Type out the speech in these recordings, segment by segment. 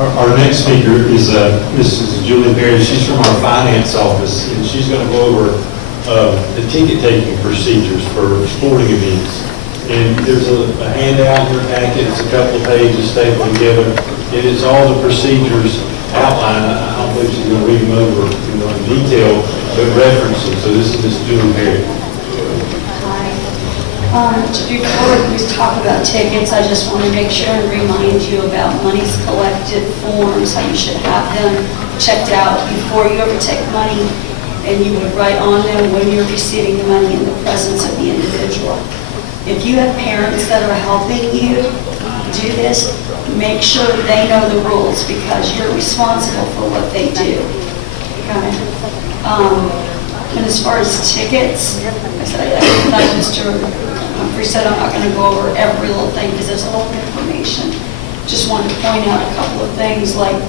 Our next speaker is Mrs. Julie Perry. She's from our finance office, and she's going to go over the ticket taking procedures for sporting events. And there's a handout in your packet. It's a couple of pages stapled together. It is all the procedures outlined. I don't believe she's going to read them over in detail, but reference them. So this is Mrs. Julie Perry. Before we talk about tickets, I just want to make sure and remind you about monies collected forms, how you should have them checked out before you ever take money, and you would write on them when you're receiving the money in the presence of the individual. If you have parents that are helping you do this, make sure they know the rules because you're responsible for what they do. Okay? And as far as tickets, I said, like Mr. Humphrey said, I'm not going to go over every little thing because there's a lot of information. Just wanted to point out a couple of things like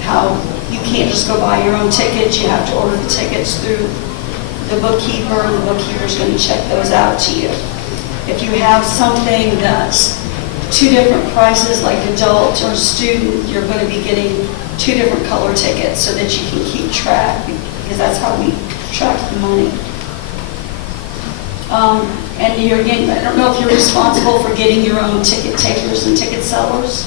how you can't just go buy your own tickets. You have to order the tickets through the bookkeeper, and the bookkeeper's going to check those out to you. If you have something that's two different prices, like adult or student, you're going to be getting two different color tickets so that you can keep track, because that's how we track the money. And you're getting, I don't know if you're responsible for getting your own ticket takers and ticket sellers,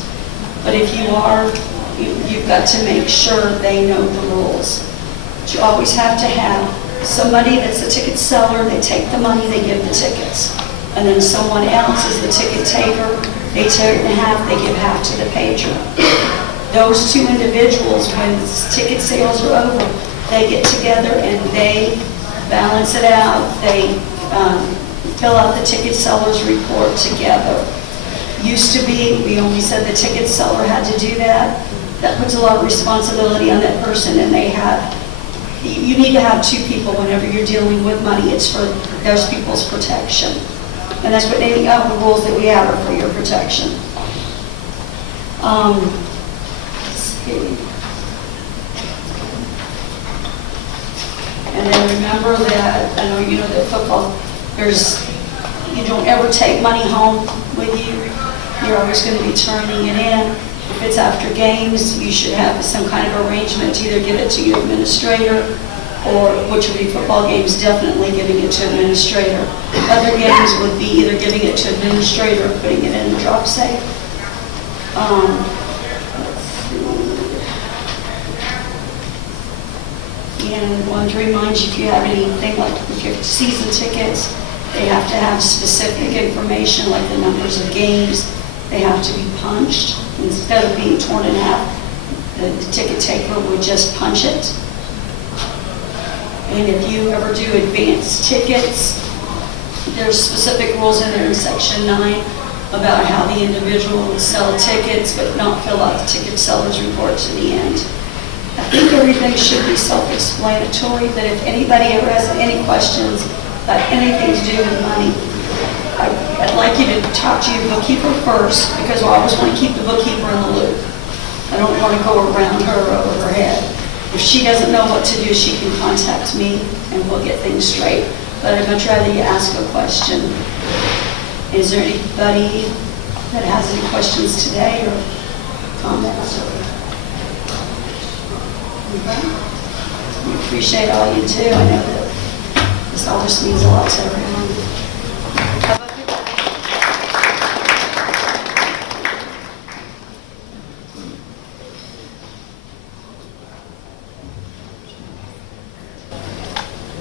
but if you are, you've got to make sure they know the rules. But you always have to have somebody that's a ticket seller, they take the money, they give the tickets. And then someone else is the ticket taker, they tear it in half, they give half to the pager. Those two individuals, when ticket sales are over, they get together and they balance it out. They fill out the ticket seller's report together. Used to be, we only said the ticket seller had to do that. That puts a lot of responsibility on that person, and they have, you need to have two people whenever you're dealing with money. It's for those people's protection. And that's what any of the rules that we have are for your protection. Let's see. And then remember that, I know you know that football, you don't ever take money home with you. You're always going to be turning it in. If it's after games, you should have some kind of arrangement to either give it to your administrator, or which would be football games, definitely giving it to administrator. Other games would be either giving it to administrator or putting it in the drop safe. And I wanted to remind you, if you have anything like with your season tickets, they have to have specific information like the numbers of games. They have to be punched. Instead of being torn in half, the ticket taker would just punch it. And if you ever do advanced tickets, there's specific rules in there in Section 9 about how the individual would sell tickets but not fill out the ticket seller's report to the end. I think everything should be self-explanatory, but if anybody ever has any questions about anything to do with money, I'd like you to talk to your bookkeeper first, because I always want to keep the bookkeeper in the loop. I don't want to go around her or over her head. If she doesn't know what to do, she can contact me and we'll get things straight. But I'd much rather you ask a question. Is there anybody that has any questions today or comments? Okay. We appreciate all you do. I know that this all just means a lot to everyone.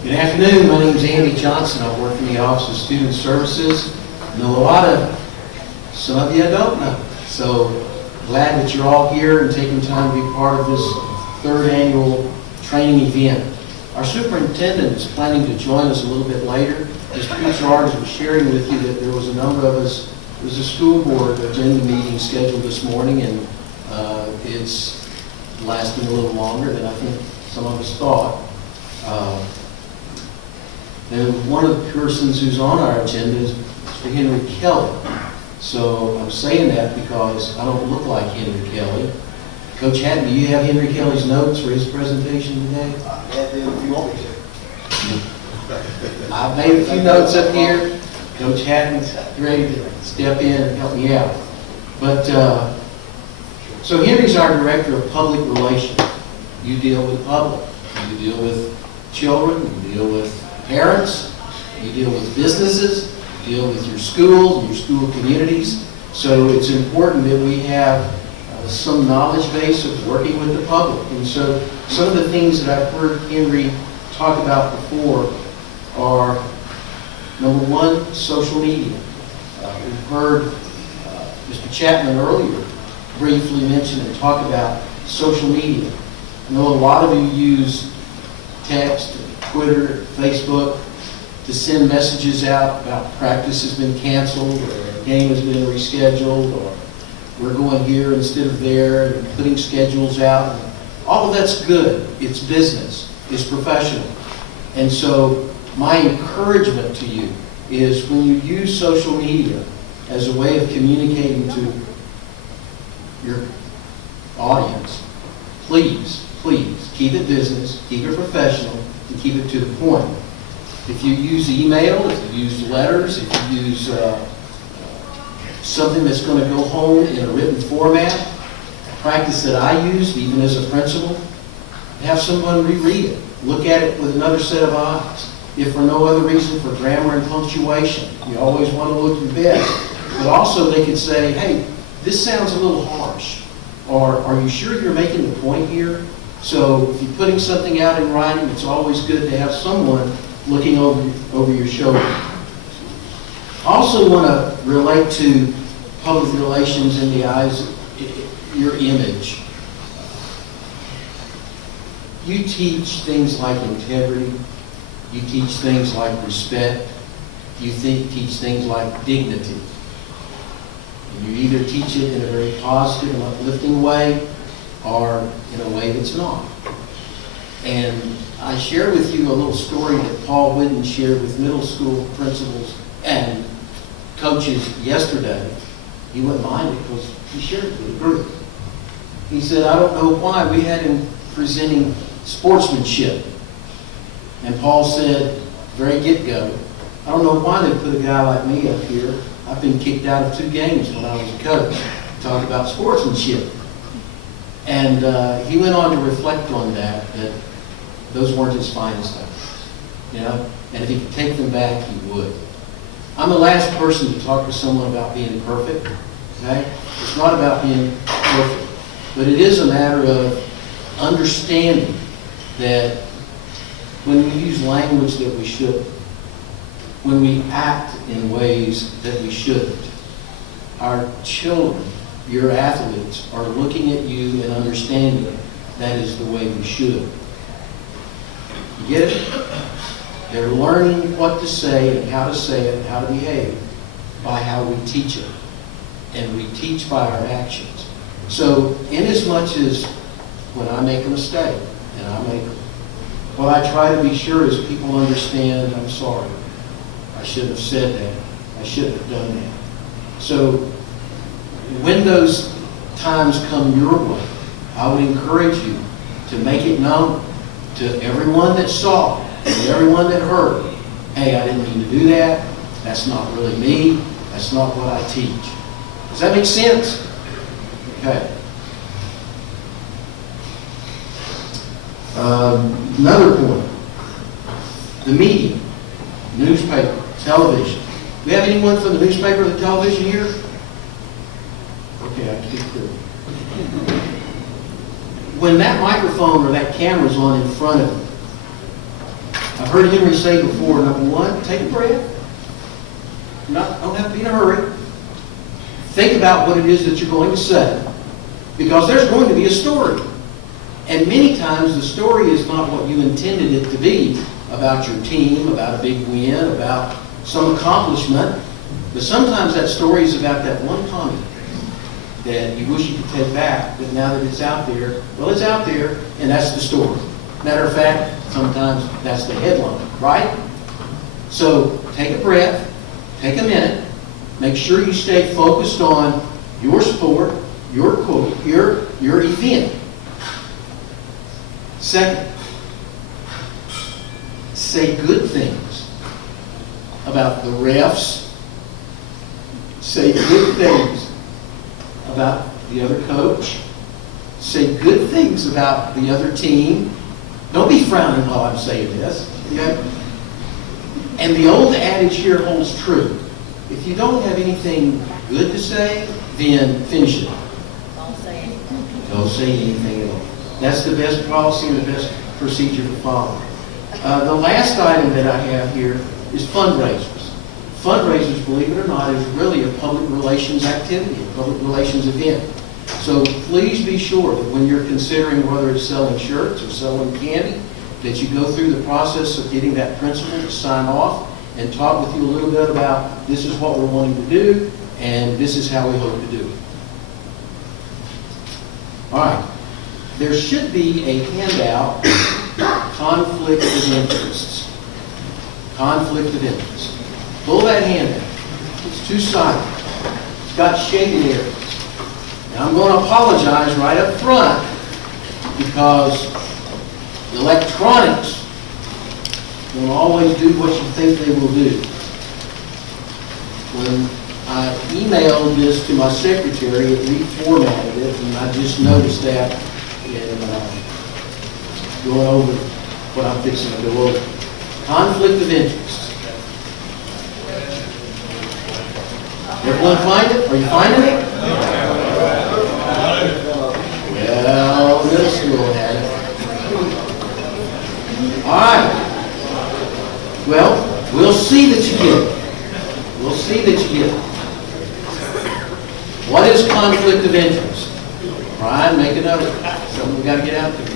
Good afternoon. My name is Andy Johnson. I work in the Office of Student Services. I know a lot of, some of you I don't know. So glad that you're all here and taking time to be part of this third annual training event. Our superintendent is planning to join us a little bit later. Mr. Kuchar was sharing with you that there was a number of us, there was a school board agenda meeting scheduled this morning, and it's lasting a little longer than I think some of us thought. And one of the persons who's on our agenda is Mr. Henry Kelly. So I'm saying that because I don't look like Henry Kelly. Coach Hatton, do you have Henry Kelly's notes for his presentation today? I have them if you want me to. I've made a few notes up here. Coach Hatton's ready to step in and help me out. But So Henry's our Director of Public Relations. You deal with public. You deal with children. You deal with parents. You deal with businesses. You deal with your schools and your school communities. So it's important that we have some knowledge base of working with the public. And so some of the things that I've heard Henry talk about before are, number one, social media. We've heard Mr. Chapman earlier briefly mention and talk about social media. I know a lot of you use text, Twitter, Facebook to send messages out about practice has been canceled, or a game has been rescheduled, or we're going here instead of there, and putting schedules out. All of that's good. It's business. It's professional. And so my encouragement to you is when you use social media as a way of communicating to your audience, please, please keep it business, keep it professional, and keep it to the point. If you use email, if you use letters, if you use something that's going to go home in a written format, a practice that I use even as a principal, have someone reread it. Look at it with another set of eyes. If for no other reason, for grammar and punctuation. You always want to look your best. But also they could say, hey, this sounds a little harsh. Or are you sure you're making the point here? So if you're putting something out in writing, it's always good to have someone looking over your shoulder. I also want to relate to public relations in the eyes of your image. You teach things like integrity. You teach things like respect. You teach things like dignity. And you either teach it in a very positive and uplifting way or in a way that's not. And I share with you a little story that Paul Whitten shared with middle school principals and coaches yesterday. He wouldn't mind it because he shared it with the group. He said, I don't know why we had him presenting sportsmanship. And Paul said, very get-go, I don't know why they put a guy like me up here. I've been kicked out of 2 games when I was a coach. Talk about sportsmanship. And he went on to reflect on that those weren't his finest efforts. You know? And if he could take them back, he would. I'm the last person to talk to someone about being perfect. Okay? It's not about being perfect. But it is a matter of understanding that when we use language that we shouldn't, when we act in ways that we shouldn't, our children, your athletes, are looking at you and understanding that is the way we should. You get it? They're learning what to say and how to say it and how to behave by how we teach it. And we teach by our actions. So, inasmuch as when I make a mistake, and what I try to be sure is people understand, I'm sorry. I shouldn't have said that. I shouldn't have done that. So, when those times come your way, I would encourage you to make it known to everyone that saw, and everyone that heard, hey, I didn't mean to do that. That's not really me. That's not what I teach. Does that make sense? Okay. Another point. The media, newspaper, television. Do we have anyone from the newspaper or the television here? Okay, I can get clear. When that microphone or that camera's on in front of you, I've heard Henry say before, number one, take a breath. Don't have to be in a hurry. Think about what it is that you're going to say. Because there's going to be a story. And many times the story is not what you intended it to be about your team, about a big win, about some accomplishment. But sometimes that story is about that one comment that you wish you could take back, but now that it's out there, well, it's out there, and that's the story. Matter of fact, sometimes that's the headline, right? So take a breath, take a minute, make sure you stay focused on your sport, your quote, your event. Second, say good things about the refs. Say good things about the other coach, say good things about the other team. Don't be frowning while I'm saying this. Okay? And the old adage here holds true. If you don't have anything good to say, then finish it. Don't say anything at all. That's the best policy and the best procedure to follow. The last item that I have here is fundraisers. Fundraisers, believe it or not, is really a public relations activity, a public relations event. So please be sure that when you're considering whether it's selling shirts or selling candy, that you go through the process of getting that principal to sign off and talk with you a little bit about this is what we're wanting to do and this is how we hope to do it. All right. There should be a handout, conflict of interests. Conflict of interest. Pull that handout. It's two-sided. It's got shaded areas. Now I'm going to apologize right up front because electronics won't always do what you think they will do. When I emailed this to my secretary, it reformatted it, and I just noticed that in going over what I'm fixing to go over. Conflict of interest. Everyone find it? Are you finding it? Well, middle school had it. All right. Well, we'll see that you get it. We'll see that you get it. What is conflict of interest? Brian, make a note. Something we got to get out there.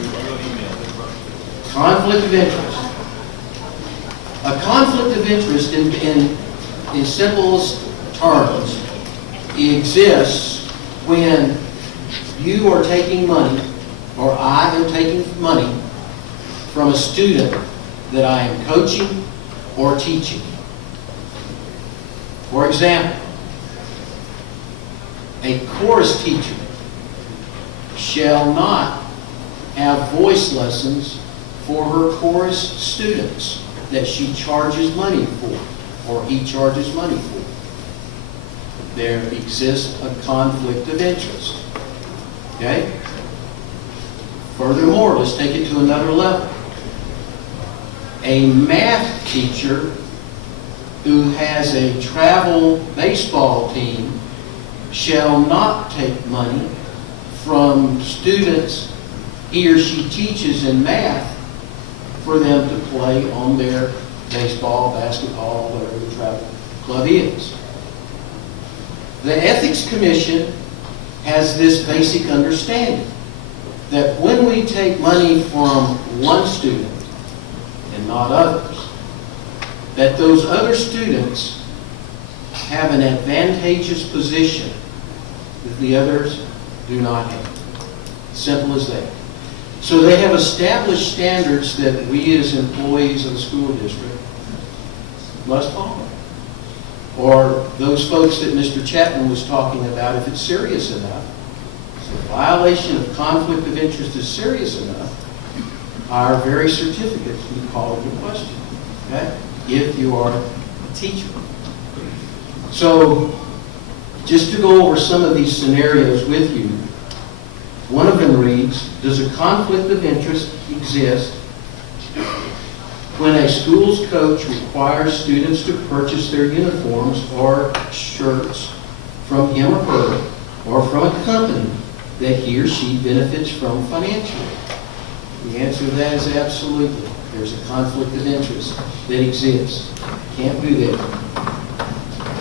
Conflict of interest. A conflict of interest in simplest terms exists when you are taking money, or I am taking money from a student that I am coaching or teaching. For example, a chorus teacher shall not have voice lessons for her chorus students that she charges money for, or he charges money for. There exists a conflict of interest. Okay? Furthermore, let's take it to another level. A math teacher who has a travel baseball team shall not take money from students he or she teaches in math for them to play on their baseball, basketball, whatever the travel club is. The Ethics Commission has this basic understanding that when we take money from one student and not others, that those other students have an advantageous position that the others do not have. Simple as that. So they have established standards that we as employees of the school district must follow. Or those folks that Mr. Chapman was talking about, if it's serious enough, if the violation of conflict of interest is serious enough, our very certificates can be called into question, okay? If you are a teacher. So, just to go over some of these scenarios with you, one of them reads, does a conflict of interest exist when a school's coach requires students to purchase their uniforms or shirts from him or her, or from a company that he or she benefits from financially? The answer to that is absolutely. There's a conflict of interest that exists. Can't do that.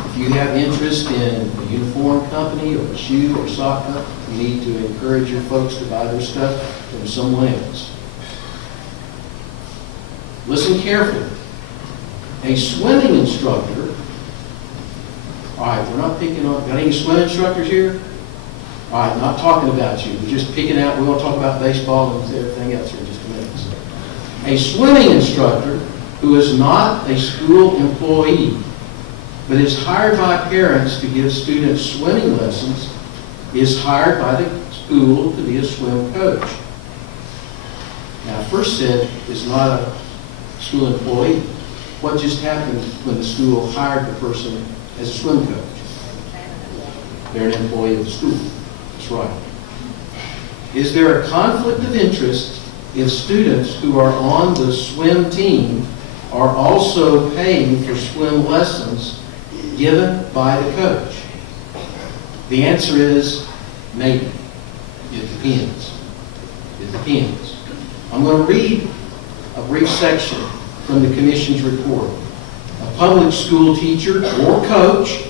If you have interest in a uniform company or a shoe or sock company, you need to encourage your folks to buy their stuff from someone else. Listen carefully. A swimming instructor, all right, we're not picking on, got any swim instructors here? All right, not talking about you. We're just picking out, we're going to talk about baseball and everything else here in just a minute. A swimming instructor who is not a school employee, but is hired by parents to give students swimming lessons, is hired by the school to be a swim coach. Now, first said is not a school employee. What just happened when the school hired the person as a swim coach? They're an employee of the school. That's right. Is there a conflict of interest if students who are on the swim team are also paying for swim lessons given by the coach? The answer is maybe. It depends. It depends. I'm going to read a brief section from the Commission's report. A public school teacher or coach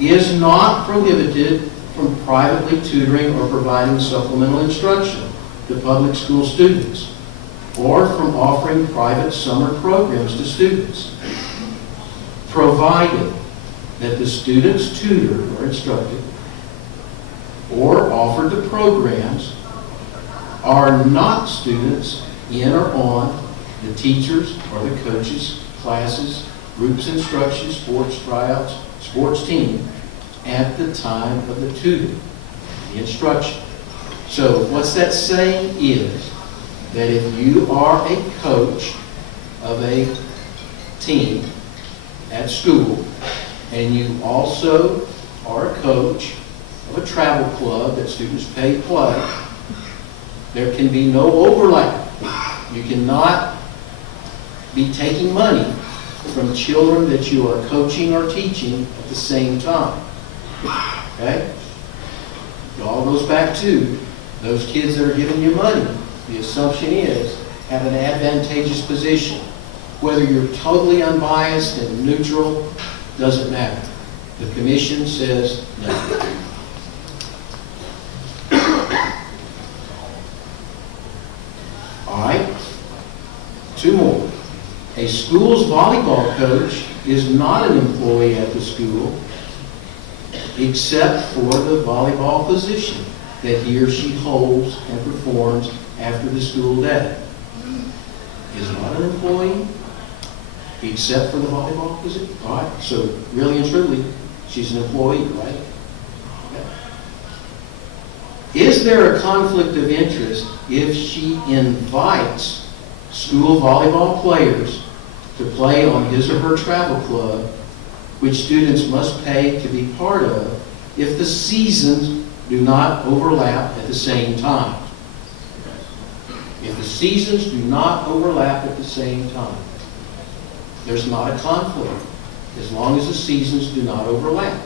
is not prohibited from privately tutoring or providing supplemental instruction to public school students, or from offering private summer programs to students, provided that the students tutored or instructed or offered the programs are not students in or on the teachers or the coaches' classes, groups instruction, sports tryouts, sports team at the time of the tutoring, the instruction. So what's that saying is that if you are a coach of a team at school and you also are a coach of a travel club that students pay to play, there can be no overlap. You cannot be taking money from children that you are coaching or teaching at the same time. Okay? It all goes back to those kids that are giving you money. The assumption is have an advantageous position. Whether you're totally unbiased and neutral, doesn't matter. The Commission says no. All right, two more. A school's volleyball coach is not an employee at the school except for the volleyball position that he or she holds and performs after the school day. Is not an employee except for the volleyball position. All right, so really and truly, she's an employee, right? Okay. Is there a conflict of interest if she invites school volleyball players to play on his or her travel club, which students must pay to be part of if the seasons do not overlap at the same time? If the seasons do not overlap at the same time, there's not a conflict as long as the seasons do not overlap.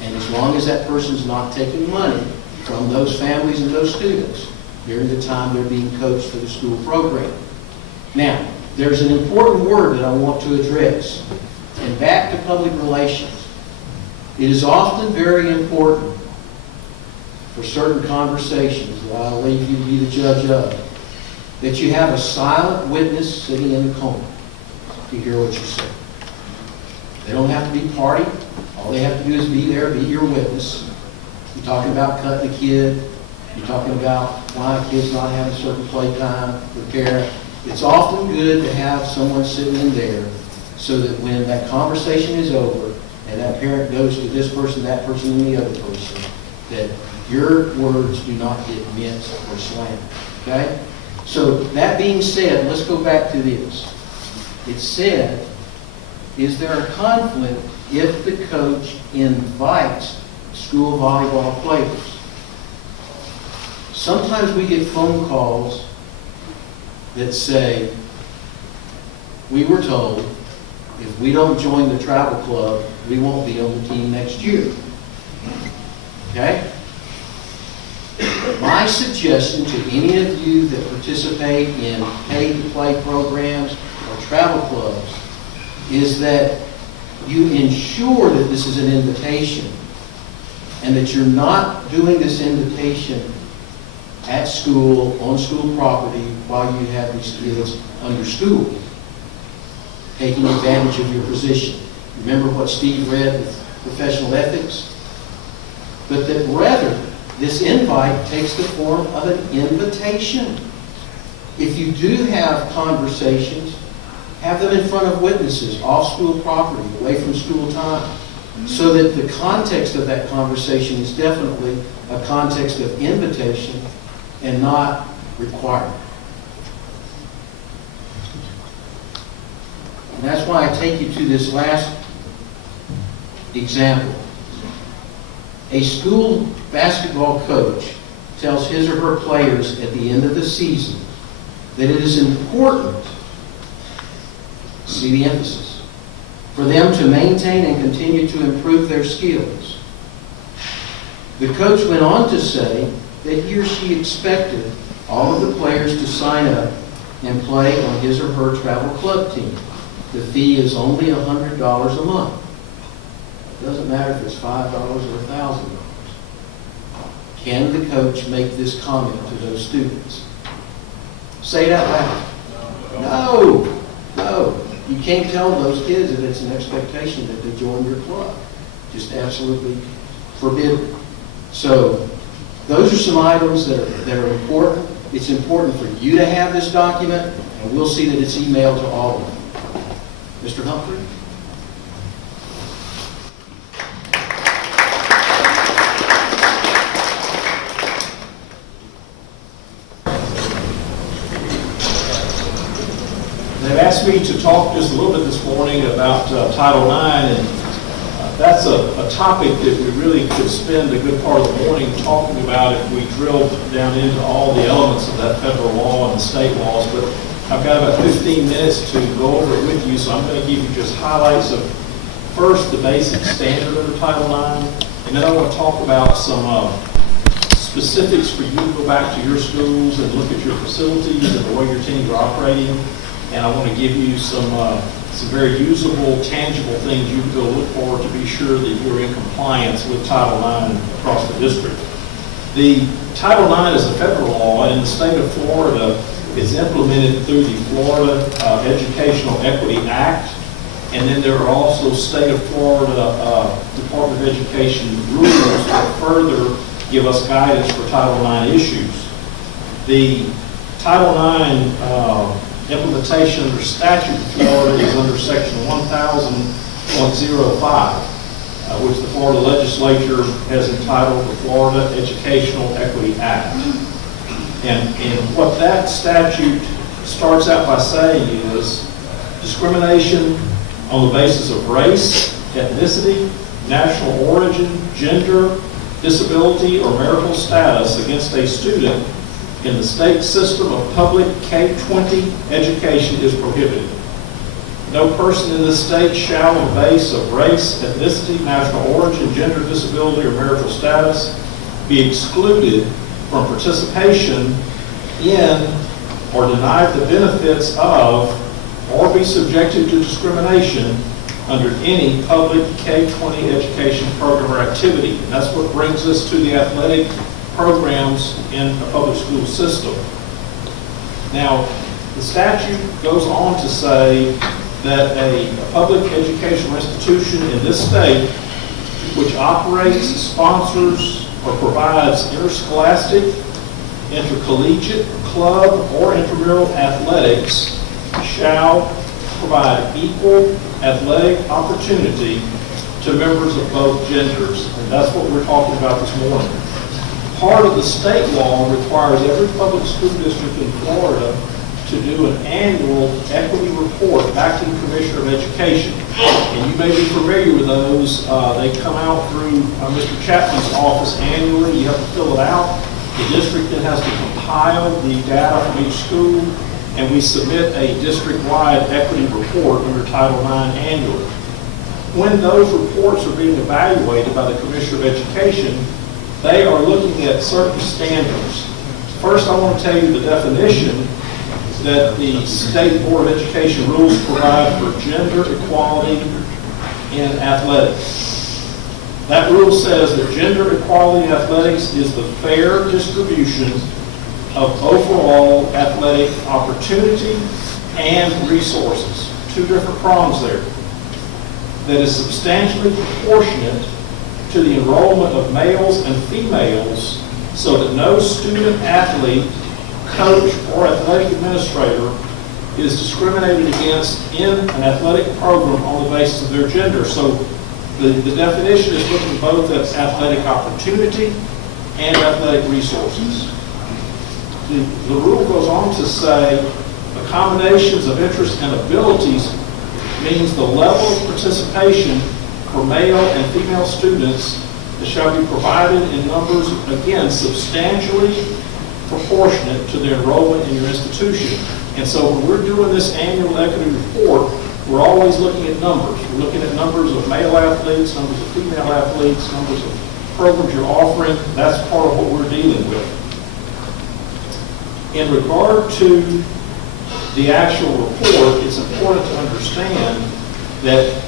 And as long as that person's not taking money from those families and those students during the time they're being coached for the school program. Now, there's an important word that I want to address. And back to public relations. It is often very important for certain conversations that I'll leave you to be the judge of, that you have a silent witness sitting in the corner to hear what you say. They don't have to be party. All they have to do is be there, be your witness. You're talking about cutting a kid. You're talking about why a kid's not having certain playtime with a parent. It's often good to have someone sitting in there so that when that conversation is over and that parent goes to this person, that person, and the other person, that your words do not get minced or slandered. Okay? So that being said, let's go back to this. It said, is there a conflict if the coach invites school volleyball players? Sometimes we get phone calls that say, we were told if we don't join the travel club, we won't be on the team next year. Okay? My suggestion to any of you that participate in pay-to-play programs or travel clubs is that you ensure that this is an invitation and that you're not doing this invitation at school, on school property, while you have these kids under school, taking advantage of your position. Remember what Steve read with professional ethics? But that rather, this invite takes the form of an invitation. If you do have conversations, have them in front of witnesses, off school property, away from school time, so that the context of that conversation is definitely a context of invitation and not requirement. And that's why I take you to this last example. A school basketball coach tells his or her players at the end of the season that it is important, see the emphasis, for them to maintain and continue to improve their skills. The coach went on to say that he or she expected all of the players to sign up and play on his or her travel club team. The fee is only $100 a month. It doesn't matter if it's $5 or $1,000. Can the coach make this comment to those students? Say it out loud. No. You can't tell those kids that it's an expectation that they join your club. Just absolutely forbidden. So those are some items that are important. It's important for you to have this document, and we'll see that it's emailed to all of you. Mr. Humphrey? They've asked me to talk just a little bit this morning about Title IX, and that's a topic that we really could spend a good part of the morning talking about if we drilled down into all the elements of that federal law and the state laws. But I've got about 15 minutes to go over it with you, so I'm going to give you just highlights of, first, the basic standard under Title IX, and then I want to talk about some specifics for you to go back to your schools and look at your facilities and the way your teams are operating. And I want to give you some very usable, tangible things you can go look for to be sure that you're in compliance with Title IX across the district. The Title IX is a federal law, and in the state of Florida, it's implemented through the Florida Educational Equity Act, and then there are also state of Florida Department of Education rules that further give us guidance for Title IX issues. The Title IX implementation under statute in Florida is under Section 1000.05, which the Florida legislature has entitled the Florida Educational Equity Act. And what that statute starts out by saying is discrimination on the basis of race, ethnicity, national origin, gender, disability, or marital status against a student in the state system of public K-20 education is prohibited. No person in this state shall, on the basis of race, ethnicity, national origin, gender, disability, or marital status, be excluded from participation in or denied the benefits of or be subjected to discrimination under any public K-20 education program or activity. And that's what brings us to the athletic programs in a public school system. Now, the statute goes on to say that a public educational institution in this state which operates, sponsors, or provides interscholastic, intercollegiate, club, or intramural athletics shall provide equal athletic opportunity to members of both genders. And that's what we're talking about this morning. Part of the state law requires every public school district in Florida to do an annual equity report back to the Commissioner of Education. And you may be familiar with those. They come out through Mr. Chapman's office annually. You have to fill it out. The district then has to compile the data from each school, and we submit a district-wide equity report under Title IX annually. When those reports are being evaluated by the Commissioner of Education, they are looking at certain standards. First, I want to tell you the definition that the State Board of Education rules provide for gender equality in athletics. That rule says that gender equality in athletics is the fair distribution of overall athletic opportunity and resources. Two different prongs there. That is substantially proportionate to the enrollment of males and females so that no student athlete, coach, or athletic administrator is discriminated against in an athletic program on the basis of their gender. So the definition is looking both at athletic opportunity and athletic resources. The rule goes on to say accommodations of interests and abilities means the level of participation for male and female students that shall be provided in numbers, again, substantially proportionate to the enrollment in your institution. And so when we're doing this annual equity report, we're always looking at numbers. We're looking at numbers of male athletes, numbers of female athletes, numbers of programs you're offering. That's part of what we're dealing with. In regard to the actual report, it's important to understand that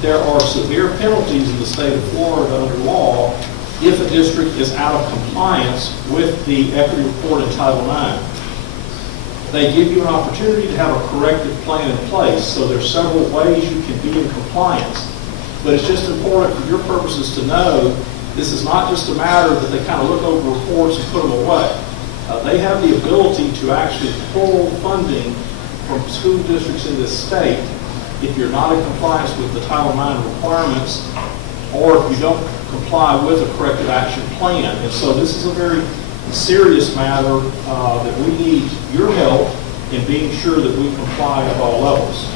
there are severe penalties in the state of Florida under law if a district is out of compliance with the equity report in Title IX. They give you an opportunity to have a corrective plan in place, so there's several ways you can be in compliance. But it's just important for your purposes to know this is not just a matter that they kind of look over reports and put them away. They have the ability to actually pull funding from school districts in this state if you're not in compliance with the Title IX requirements, or if you don't comply with a corrective action plan. And so this is a very serious matter that we need your help in being sure that we comply at all levels.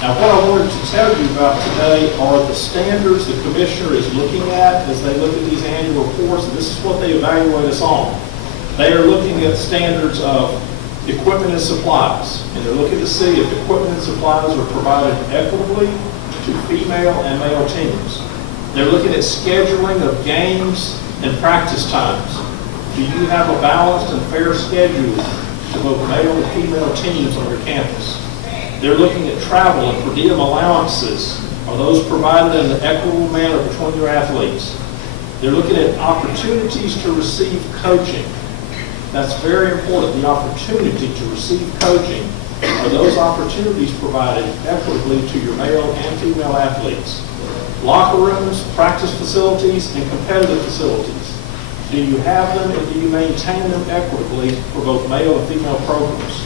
Now, what I wanted to tell you about today are the standards the commissioner is looking at as they look at these annual reports, and this is what they evaluate us on. They are looking at standards of equipment and supplies, and they're looking to see if equipment and supplies are provided equitably to female and male teams. They're looking at scheduling of games and practice times. Do you have a balanced and fair schedule to both male and female teams on your campus? They're looking at travel and per diem allowances. Are those provided in an equitable manner between your athletes? They're looking at opportunities to receive coaching. That's very important, the opportunity to receive coaching. Are those opportunities provided equitably to your male and female athletes? Locker rooms, practice facilities, and competitive facilities. Do you have them and do you maintain them equitably for both male and female programs?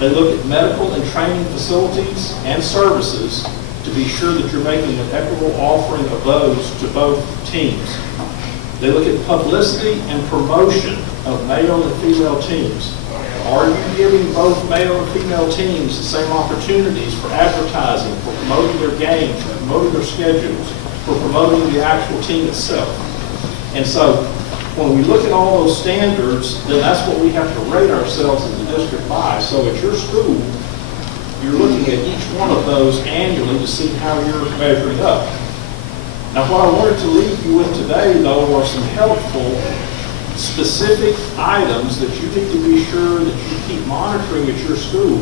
They look at medical and training facilities and services to be sure that you're making an equitable offering of those to both teams. They look at publicity and promotion of male and female teams. Are you giving both male and female teams the same opportunities for advertising, for promoting their games, for promoting their schedules, for promoting the actual team itself? And so when we look at all those standards, then that's what we have to rate ourselves as a district by. So at your school, you're looking at each one of those annually to see how you're measuring up. Now, what I wanted to leave you with today, though, are some helpful, specific items that you need to be sure that you keep monitoring at your school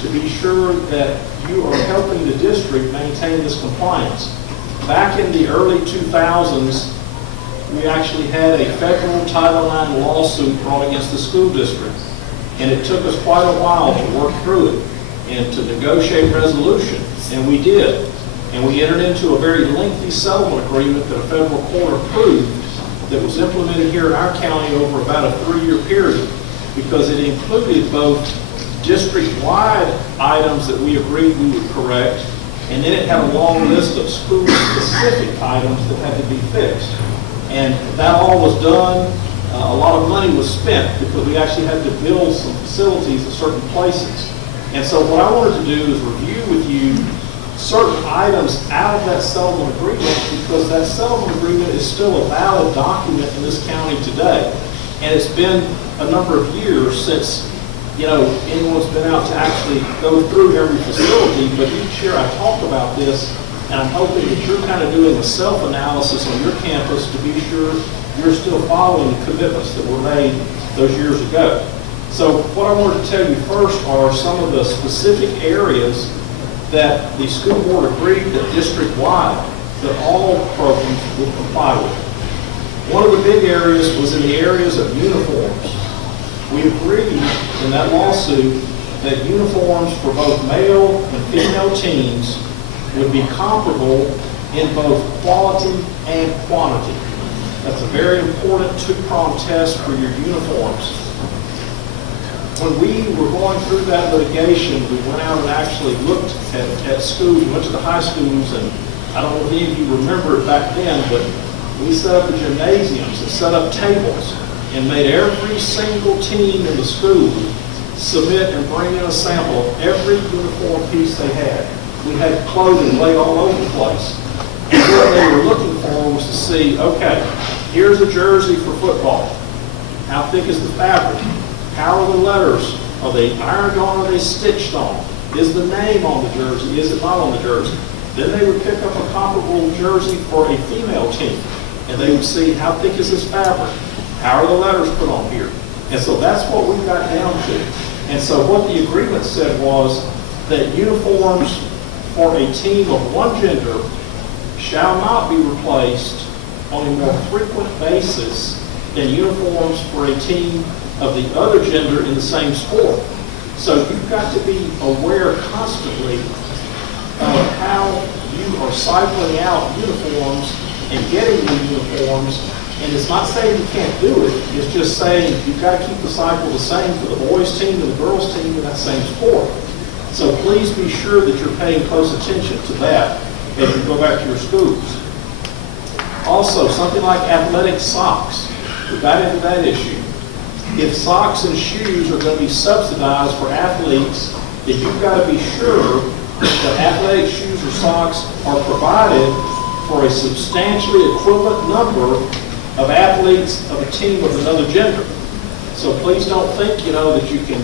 to be sure that you are helping the district maintain this compliance. Back in the early 2000s, we actually had a federal Title IX lawsuit brought against the school district, and it took us quite a while to work through it and to negotiate resolution, and we did. And we entered into a very lengthy settlement agreement that a federal court approved that was implemented here in our county over about a 3-year period, because it included both district-wide items that we agreed we would correct, and then it had a long list of school-specific items that had to be fixed. And that all was done. A lot of money was spent because we actually had to build some facilities at certain places. And so what I wanted to do is review with you certain items out of that settlement agreement, because that settlement agreement is still a valid document in this county today. And it's been a number of years since, anyone's been out to actually go through every facility, but each year I talk about this, and I'm hoping that you're kind of doing a self-analysis on your campus to be sure you're still following the commitments that were made those years ago. So what I wanted to tell you first are some of the specific areas that the school board agreed that district-wide that all programs would comply with. One of the big areas was in the areas of uniforms. We agreed in that lawsuit that uniforms for both male and female teams would be comparable in both quality and quantity. That's a very important two-pronged test for your uniforms. When we were going through that litigation, we went out and actually looked at schools, went to the high schools, and I don't know if any of you remember it back then, but we set up the gymnasiums and set up tables and made every single team in the school submit and bring in a sample of every uniform piece they had. We had clothing laid all over the place. And what they were looking for was to see, okay, here's a jersey for football. How thick is the fabric? How are the letters? Are they ironed on? Are they stitched on? Is the name on the jersey? Is it not on the jersey? Then they would pick up a comparable jersey for a female team, and they would see how thick is this fabric? How are the letters put on here? And so that's what we got down to. And so what the agreement said was that uniforms for a team of one gender shall not be replaced on a more frequent basis than uniforms for a team of the other gender in the same sport. So you've got to be aware constantly of how you are cycling out uniforms and getting new uniforms. And it's not saying you can't do it, it's just saying you've got to keep the cycle the same for the boys' team and the girls' team in that same sport. So please be sure that you're paying close attention to that as you go back to your schools. Also, something like athletic socks. We got into that issue. If socks and shoes are going to be subsidized for athletes, then you've got to be sure that athletic shoes or socks are provided for a substantially equivalent number of athletes of a team of another gender. So please don't think, that you can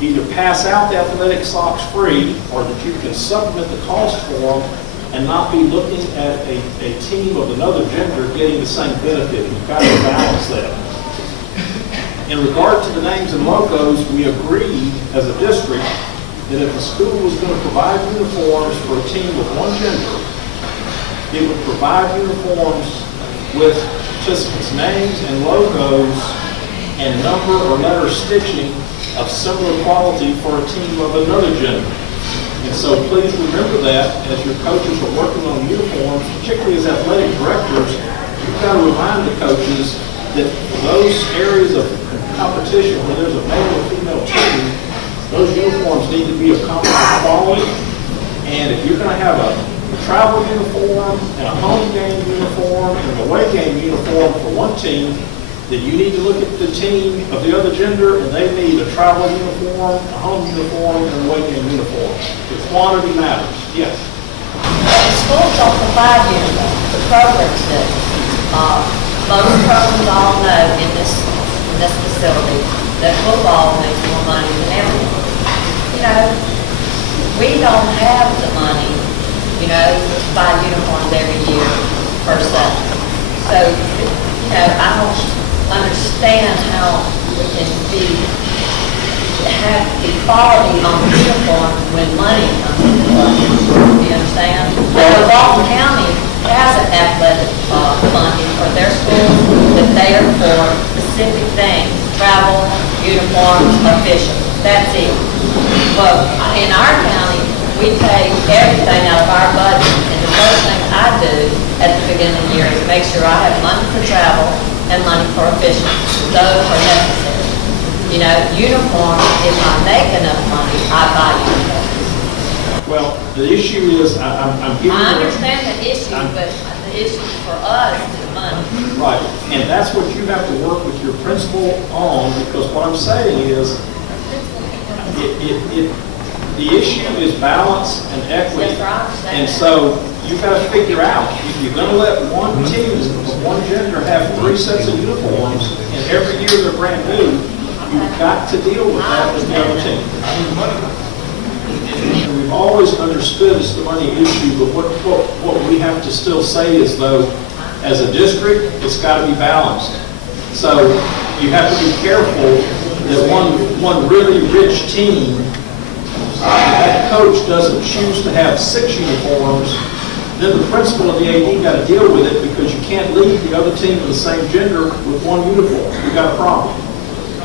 either pass out the athletic socks free or that you can supplement the cost for them and not be looking at a team of another gender getting the same benefit. You've got to balance that. In regard to the names and logos, we agreed as a district that if the school was going to provide uniforms for a team of one gender, it would provide uniforms with participants' names and logos and number or letter stitching of similar quality for a team of another gender. And so please remember that as your coaches are working on uniforms, particularly as athletic directors, you've got to remind the coaches that for those areas of competition where there's a male or female team, those uniforms need to be of comparable quality. And if you're going to have a travel uniform and a home game uniform and an away game uniform for one team, then you need to look at the team of the other gender and they need a travel uniform, a home uniform, and an away game uniform. The quantity matters. Yes? The schools don't provide uniforms, the programs do. Most programs all know in this facility that football makes more money than everything. We don't have the money, to buy uniforms every year per se. So, I don't understand how we can have equality on the uniform when money comes into play. Do you understand? Walton County has an athletic funding for their schools that they are for specific things: travel, uniforms, officials. That's it. But in our county, we pay everything out of our budget, and the first thing I do at the beginning of the year is make sure I have money for travel and money for officials. Those are necessary. Uniforms, if I make enough money, I buy uniforms. Well, the issue is, I'm giving you... I understand the issue, but the issue for us is money. Right, and that's what you have to work with your principal on, because what I'm saying is, the issue is balance and equity. Yes, sir, I understand And that. so you've got to figure out, if you're going to let one team of one gender have 3 sets of uniforms, and every year they're brand new, you've got to deal with that with the other team. And we've always understood it's the money issue, but what we have to still say is, though, as a district, it's got to be balanced. So you have to be careful that one really rich team, that coach doesn't choose to have 6 uniforms, then the principal and the AD got to deal with it, because you can't leave the other team of the same gender with 1 uniform. You've got a problem.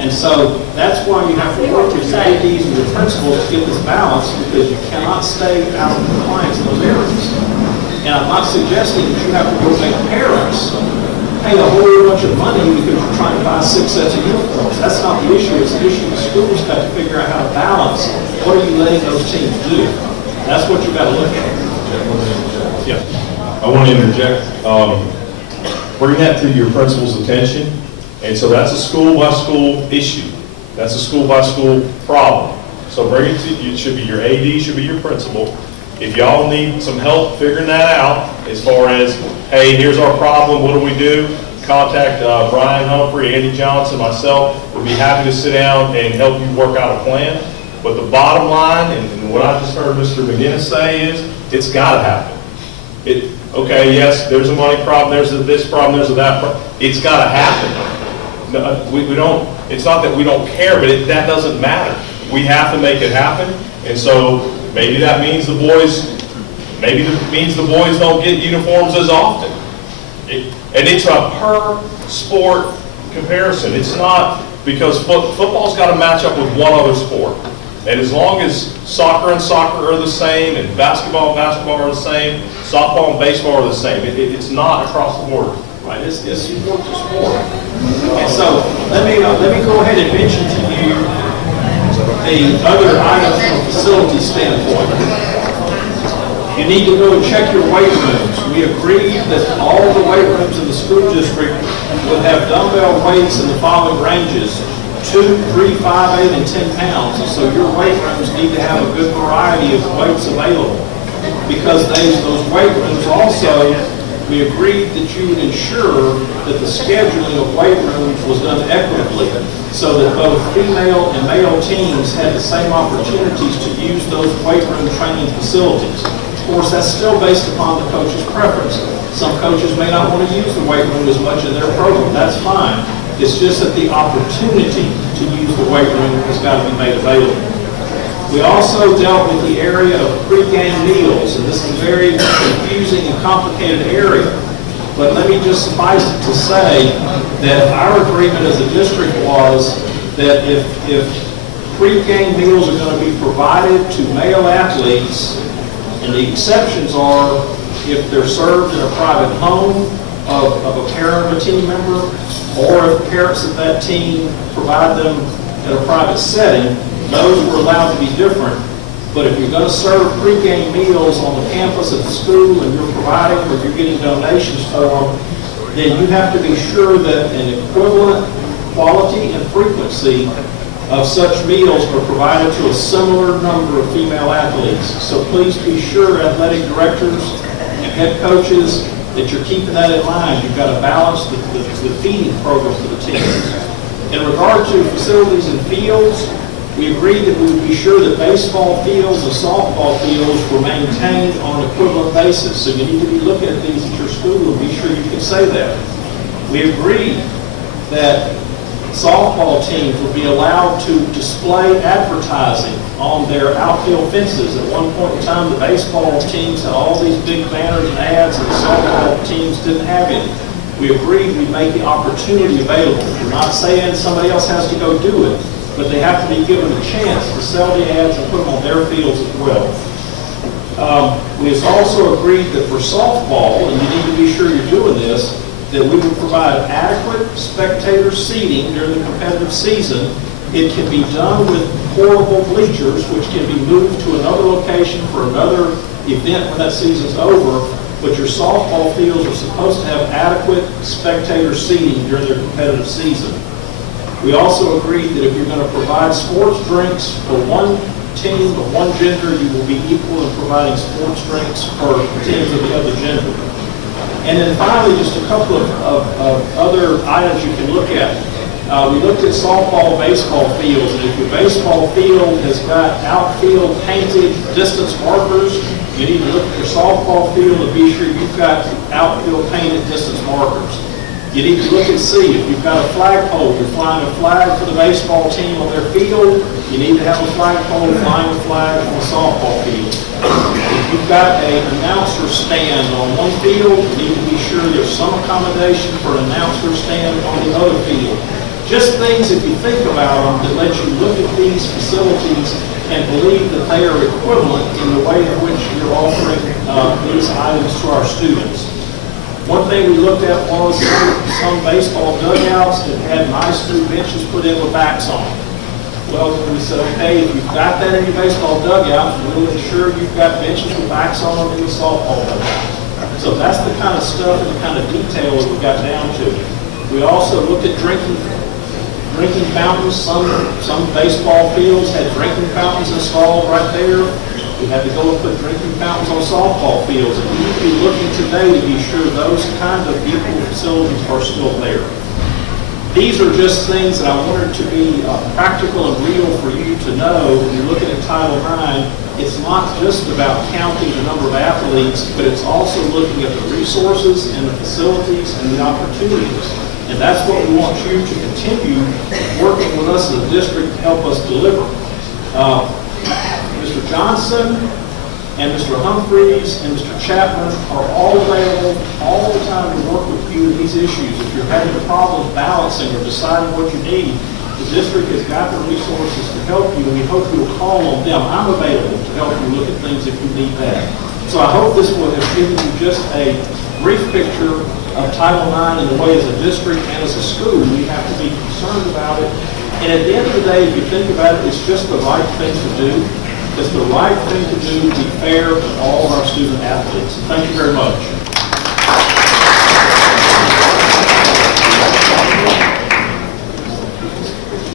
And so that's why you have to work with your ADs and your principals to get this balance, because you cannot stay out of compliance in those areas. And I'm not suggesting that you have to go make parents pay a whole bunch of money because you're trying to buy 6 sets of uniforms. That's not the issue. It's the issue the schools got to figure out how to balance. What are you letting those teams do? That's what you've got to look at. Yeah. I want to interject. Bring that to your principal's attention. And so that's a school-by-school issue. That's a school-by-school problem. So bring it to, it should be your AD, should be your principal. if y'all need some help figuring that out, as far as, hey, here's our problem, what do we do? Contact Brian Humphrey, Andy Johnson, myself. We'll be happy to sit down and help you work out a plan. But the bottom line, and what I just heard Mr. McGinnis say is, it's got to happen. Okay, yes, there's a money problem, there's this problem, there's that problem. It's got to happen. No, we don't, it's not that we don't care, but that doesn't matter. We have to make it happen. And so maybe that means the boys don't get uniforms as often. And it's a per sport comparison. It's not, because football's got to match up with one other sport. And as long as soccer and soccer are the same, and basketball and basketball are the same, softball and baseball are the same, it's not across the board. Right, it's sport to sport. And so let me go ahead and mention to you the other items from a facility standpoint. You need to go and check your weight rooms. We agreed that all the weight rooms in the school district would have dumbbell weights in the following ranges: 2, 3, 5, 8, and 10 pounds. And so your weight rooms need to have a good variety of weights available. Because those weight rooms also, we agreed that you would ensure that the scheduling of weight rooms was done equitably, so that both female and male teams had the same opportunities to use those weight room training facilities. Of course, that's still based upon the coach's preference. Some coaches may not want to use the weight room as much in their program. That's fine. It's just that the opportunity to use the weight room has got to be made available. We also dealt with the area of pregame meals, and this is a very confusing and complicated area. But let me just suffice it to say that our agreement as a district was that if pregame meals are going to be provided to male athletes, and the exceptions are if they're served in a private home of a parent of a team member, or if parents of that team provide them in a private setting, those were allowed to be different. But if you're going to serve pregame meals on the campus of the school and you're providing or you're getting donations for them, then you have to be sure that an equivalent quality and frequency of such meals are provided to a similar number of female athletes. So please be sure, athletic directors and head coaches, that you're keeping that in mind. You've got to balance the feeding program for the teams. In regard to facilities and fields, we agreed that we would be sure that baseball fields and softball fields were maintained on an equivalent basis. So you need to be looking at these at your school and be sure you can say that. We agreed that softball teams would be allowed to display advertising on their outfield fences. At one point in time, the baseball teams had all these big banners and ads, and the softball teams didn't have any. We agreed we'd make the opportunity available. We're not saying somebody else has to go do it, but they have to be given a chance to sell the ads and put them on their fields as well. We also agreed that for softball, and you need to be sure you're doing this, that we would provide adequate spectator seating during the competitive season. It can be done with portable bleachers, which can be moved to another location for another event when that season's over, but your softball fields are supposed to have adequate spectator seating during their competitive season. We also agreed that if you're going to provide sports drinks for one team of one gender, you will be equal in providing sports drinks for teams of the other gender. And then finally, just a couple of other items you can look at. We looked at softball, baseball fields, and if your baseball field has got outfield painted distance markers, you need to look at your softball field and be sure you've got outfield painted distance markers. You need to look and see if you've got a flagpole, you're flying a flag for the baseball team on their field, you need to have a flagpole flying a flag on the softball field. If you've got an announcer stand on one field, you need to be sure there's some accommodation for an announcer stand on the other field. Just things, if you think about them, that let you look at these facilities and believe that they are equivalent in the way in which you're offering these items to our students. One thing we looked at was some baseball dugouts that had nice new benches put in with backs on. Well, we said, okay, if you've got that in your baseball dugout, we'll ensure you've got benches with backs on them in the softball dugout. So that's the kind of stuff and the kind of detail that we got down to. We also looked at drinking fountains. Some baseball fields had drinking fountains installed right there. We had to go and put drinking fountains on softball fields, and we need to be looking today to be sure those kind of equal facilities are still there. These are just things that I wanted to be practical and real for you to know. When you're looking at Title IX, it's not just about counting the number of athletes, but it's also looking at the resources and the facilities and the opportunities. And that's what we want you to continue working with us as a district to help us deliver. Mr. Johnson and Mr. Humphreys and Mr. Chapman are all available all the time to work with you in these issues. If you're having a problem balancing or deciding what you need, the district has got the resources to help you, and we hope you'll call on them. I'm available to help you look at things if you need that. So I hope this will have given you just a brief picture of Title IX and the way as a district and as a school we have to be concerned about it. And at the end of the day, if you think about it, it's just the right thing to do. It's the right thing to do to be fair to all of our student athletes. Thank you very much.